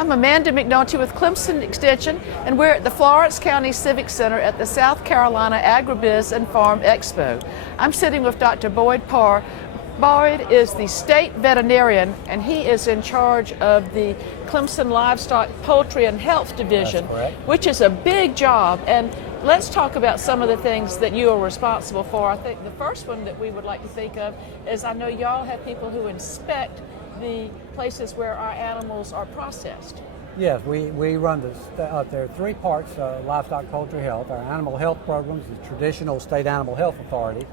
I'm Amanda McNulty with Clemson Extension, and we're at the Florence County Civic Center at the South Carolina AgriBiz and Farm Expo. I'm sitting with Dr. Boyd Parr. Boyd is the state veterinarian, and he is in charge of the Clemson Livestock-Poultry and Health Division, which is a big job. And let's talk about some of the things that you are responsible for. I think the first one that we would like to think of is, I know y'all have people who inspect the places where our animals are processed. Yes, we run there are three parts: livestock, poultry, health. Our animal health programs is traditional state animal health authority.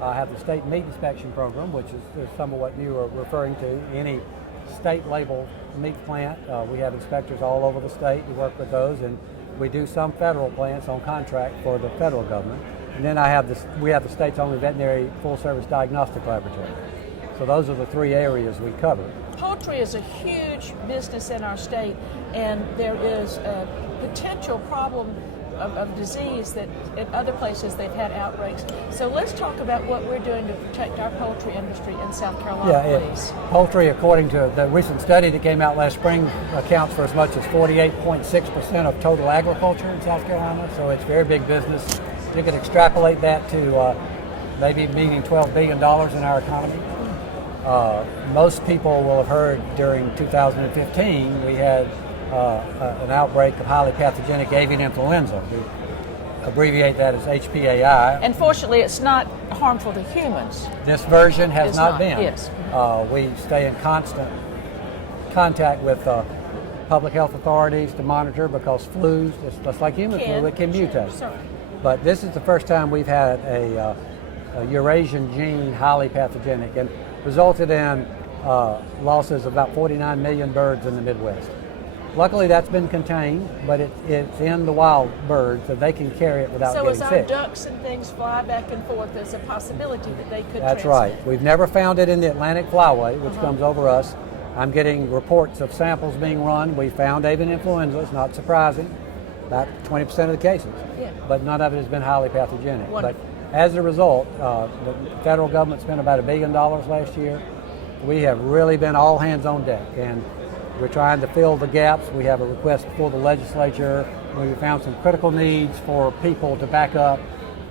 Have the state meat inspection program, which is some of what you are referring to. Any state label meat plant, we have inspectors all over the state who work with those, and we do some federal plants on contract for the federal government. And then we have the state's only veterinary full-service diagnostic laboratory. So those are the three areas we cover. Poultry is a huge business in our state, and there is a potential problem of disease that in other places they've had outbreaks. So let's talk about what we're doing to protect our poultry industry in South Carolina, please. Poultry, according to the recent study that came out last spring, accounts for as much as 48.6% of total agriculture in South Carolina, so it's very big business. You could extrapolate that to maybe meaning $12 billion in our economy. Most people will have heard during 2015 we had an outbreak of highly pathogenic avian influenza. We abbreviate that as HPAI. And fortunately, it's not harmful to humans. This version has not been. Yes. We stay in constant contact with public health authorities to monitor, because flus, just like human flu, it can mutate. Sure. But this is the first time we've had a Eurasian gene highly pathogenic, and resulted in losses of about 49 million birds in the Midwest. Luckily, that's been contained, but it's in the wild birds, so they can carry it without getting sick. So as our ducks and things fly back and forth, there's a possibility that they could That's transmit. right. We've never found it in the Atlantic flyway, which comes over us. I'm getting reports of samples being run. We found avian influenza. It's not surprising. About 20% of the cases. Yeah. But none of it has been highly pathogenic. Wonderful. But as a result, the federal government spent about $1 billion last year. We have really been all hands on deck, and we're trying to fill the gaps. We have a request for the legislature. We found some critical needs for people to back up.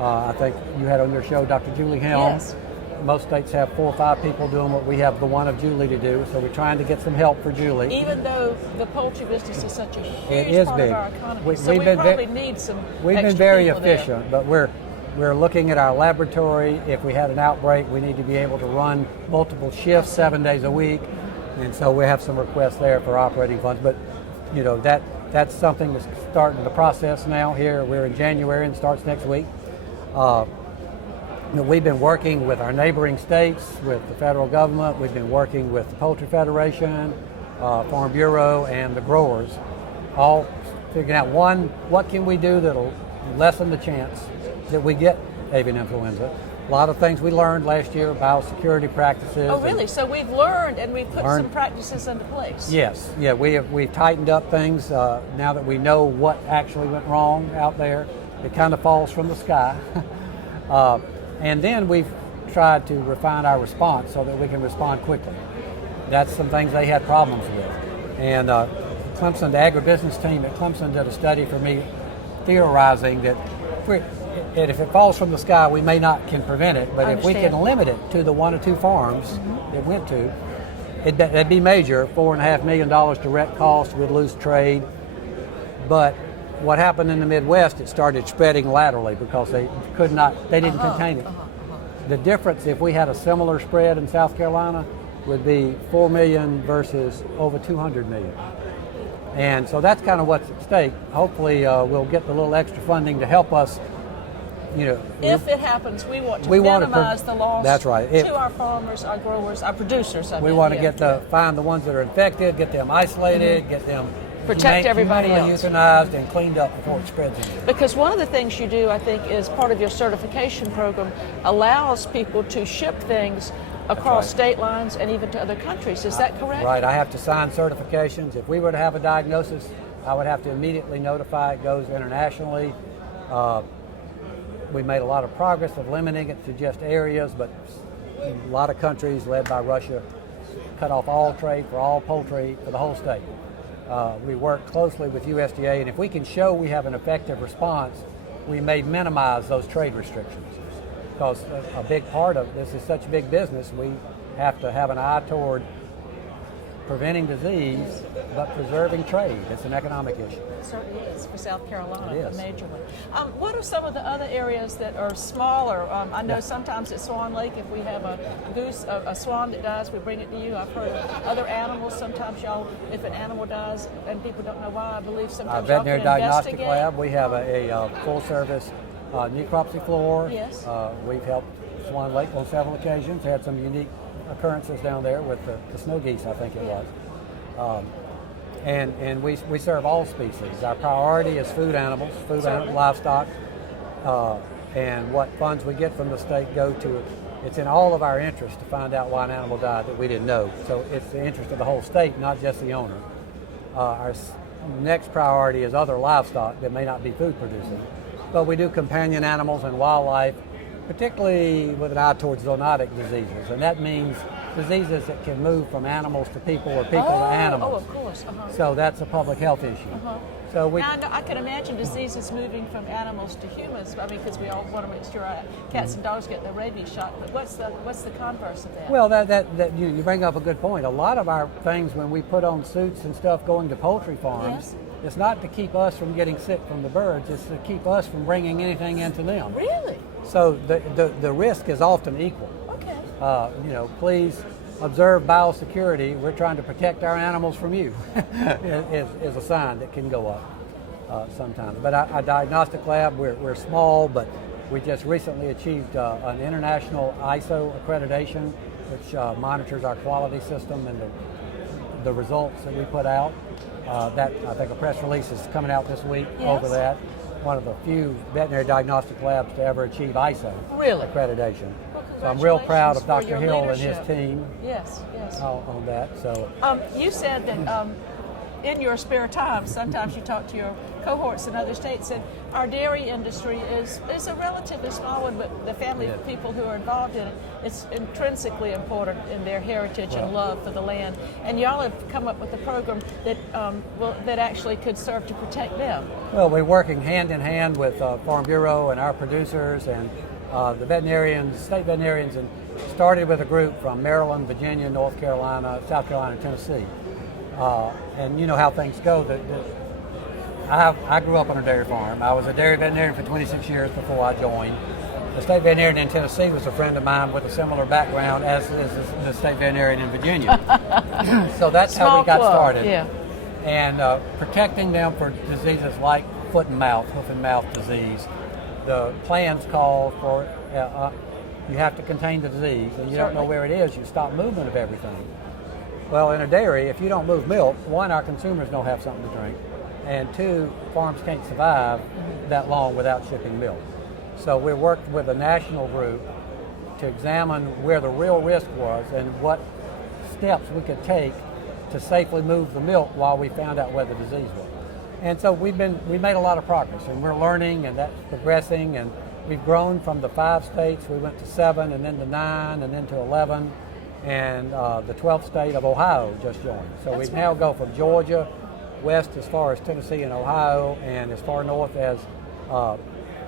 I think you had on your show Dr. Julie Helm. Yes. Most states have 4 or 5 people doing what we have the one of Julie to do, so we're trying to get some help for Julie. Even though the poultry business is such a huge part big. of our economy, we probably need some We've extra been very people efficient, there. but we're looking at our laboratory. If we had an outbreak, we need to be able to run multiple shifts 7 days a week, and so we have some requests there for operating funds. But you know, that's something that's starting the process now. Here we're in January and starts next week. We've been working with our neighboring states, with the federal government. We've been working with the Poultry Federation, Farm Bureau, and the growers, all figuring out, one, what can we do that'll lessen the chance that we get avian influenza. A lot of things we learned last year, biosecurity practices. Oh, really? So we've learned and we've put some practices into place. Yes. Yeah, we've tightened up things now that we know what actually went wrong out there. It kind of falls from the sky. And then we've tried to refine our response so that we can respond quickly. That's some things they had problems with. And Clemson, the agribusiness team at Clemson did a study for me theorizing that if it falls from the sky, we may not can prevent it, but if we can limit it to the 1 or 2 farms it went to, that'd be major. $4.5 million direct cost, we'd lose trade. But what happened in the Midwest, it started spreading laterally because they didn't contain it. The difference, if we had a similar spread in South Carolina, would be 4 million versus over 200 million. And so that's kind of what's at stake. Hopefully we'll get the little extra funding to help us. If it happens, we want to minimize the loss. That's right. To our farmers, our growers, our producers. We want to find the ones that are infected, get them isolated, get them protect everybody else, euthanized and cleaned up before it spreads again. Because one of the things you do, I think, is part of your certification program allows people to ship things across state lines and even to other countries. Is that correct? Right. I have to sign certifications. If we were to have a diagnosis, I would have to immediately notify. It goes internationally. We made a lot of progress of limiting it to just areas, but a lot of countries led by Russia cut off all trade for all poultry for the whole state. We work closely with USDA, and if we can show we have an effective response, we may minimize those trade restrictions. Because a big part of this is such big business, we have to have an eye toward preventing disease, but preserving trade. It's an economic issue. It certainly is for South Carolina, It is. majorly. What are some of the other areas that are smaller? I know sometimes at Swan Lake, if we have a goose, a swan that dies, we bring it to you. I've heard of other animals. Sometimes y'all, if an animal dies and people don't know why, I believe sometimes y'all can Veterinary Diagnostic investigate. Lab, we have a full-service necropsy floor. Yes. We've helped Swan Lake on several occasions. Had some unique occurrences down there with the snow geese, I think it was. And we serve all species. Our priority is food animals, livestock, and what funds we get from the state go to. It's in all of our interest to find out why an animal died that we didn't know. So it's the interest of the whole state, not just the owner. Our next priority is other livestock that may not be food producing. But we do companion animals and wildlife, particularly with an eye towards zoonotic diseases. And that means diseases that can move from animals to people or people to animals. Oh, of course. So that's a public health issue. So we, Now, I can imagine diseases moving from animals to humans. I mean, because we all want to make sure our cats and dogs get the rabies shot. But what's the converse of that? well, that you bring up a good point. A lot of our things, when we put on suits and stuff going to poultry farms, it's not to keep us from getting sick from the birds. It's to keep us from bringing anything into them. Really? So the risk is often equal. Okay. Please observe biosecurity. We're trying to protect our animals from you is a sign that can go up sometimes. But our diagnostic lab, we're small, but we just recently achieved an international ISO accreditation, which monitors our quality system and the results that we put out. That I think a press release is coming out this week over that. One of the few veterinary diagnostic labs to ever achieve ISO accreditation. So I'm real proud of Dr. Hill and his team. Yes. On that. So you said that in your spare time, sometimes you talk to your cohorts in other states, and our dairy industry is a relatively small one, but the family of people who are involved in it, it's intrinsically important in their heritage and love for the land. And y'all have come up with a program that that actually could serve to protect them. Well, we're working hand in hand with Farm Bureau and our producers and the veterinarians, state veterinarians, and started with a group from Maryland, Virginia, North Carolina, South Carolina, and Tennessee. And you know how things go. I grew up on a dairy farm. I was a dairy veterinarian for 26 years before I joined. The state veterinarian in Tennessee was a friend of mine with a similar background as is the state veterinarian in Virginia. So that's how we got started. Yeah. And protecting them for diseases like foot and mouth, hoof and mouth disease. The plans call for you have to contain the disease, and you don't know where it is, you stop movement of everything. Well, in a dairy, if you don't move milk, one, our consumers don't have something to drink, and two, farms can't survive that long without shipping milk. So we worked with a national group to examine where the real risk was and what steps we could take to safely move the milk while we found out where the disease was. And so we made a lot of progress, and we're learning, and that's progressing, and we've grown from the 5 states. We went to 7, and then to 9, and then to 11, and the 12th state of Ohio just joined. So we now go from Georgia west as far as Tennessee and Ohio, and as far north as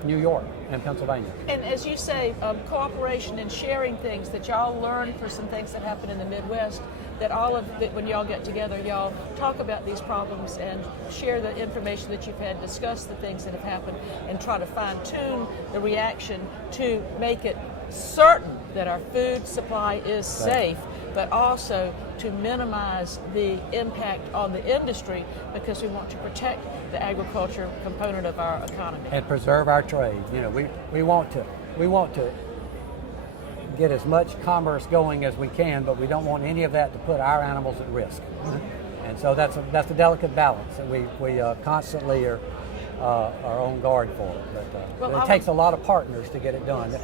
New York and Pennsylvania. And as you say, cooperation and sharing things that y'all learn for some things that happen in the Midwest, that all of it, when y'all get together, y'all talk about these problems and share the information that you've had, discuss the things that have happened, and try to fine-tune the reaction to make it certain that our food supply is safe, but also to minimize the impact on the industry, because we want to protect the agriculture component of our economy and preserve our trade. You know, we want to get as much commerce going as we can, but we don't want any of that to put our animals at risk. And so that's a delicate balance that we constantly are on guard for. But it takes a lot of partners to get it done.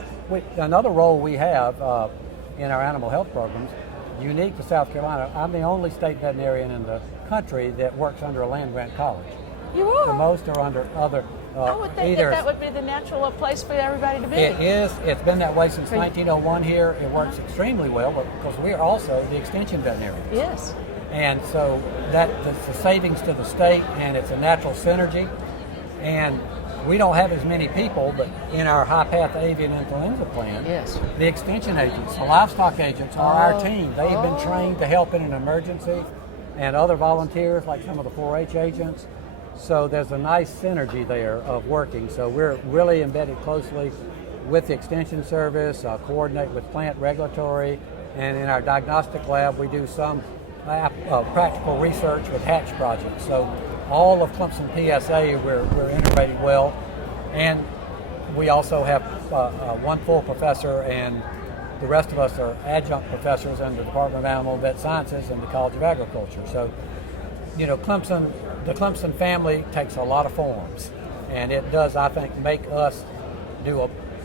Another role we have in our animal health programs, unique to South Carolina, I'm the only state veterinarian in the country that works under a land-grant college. You are? The most are under other I would think that would be the natural place for everybody to be. It is. It's been that way since 1901 here. It works extremely well, but because we are also the extension veterinarians. Yes. And so that's the savings to the state, and it's a natural synergy. And we don't have as many people, but in our high-path avian influenza plan, Yes. the extension agents, the livestock agents are our team. They've been trained to help in an emergency, and other volunteers like some of the 4-H agents. So there's a nice synergy there of working. So we're really embedded closely with the Extension Service, coordinate with plant regulatory, and in our diagnostic lab we do some practical research with hatch projects. So all of Clemson PSA we're integrated well, and we also have one full professor, and the rest of us are adjunct professors in the Department of Animal and Vet Sciences and the College of Agriculture. So, you know, the Clemson family takes a lot of forms, and it does, I think,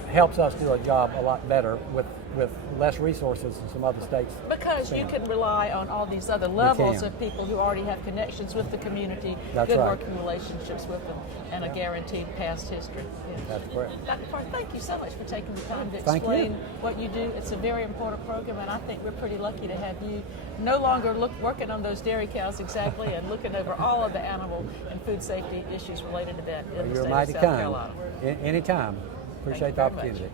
helps us do a job a lot better with less resources than some other states. Because you can rely on all these other levels of people who already have connections with the community, That's good right. working relationships with them, and a guaranteed past history. Yeah. That's correct. Dr. Parr, thank you so much for taking the time to Thank explain you. what you do. It's a very important program, and I think we're pretty lucky to have you no longer working on those dairy cows exactly and looking over all of the animal and food safety issues related to that in the You're state mighty of South kind. Carolina. Anytime. Thank Appreciate you the very much. opportunity.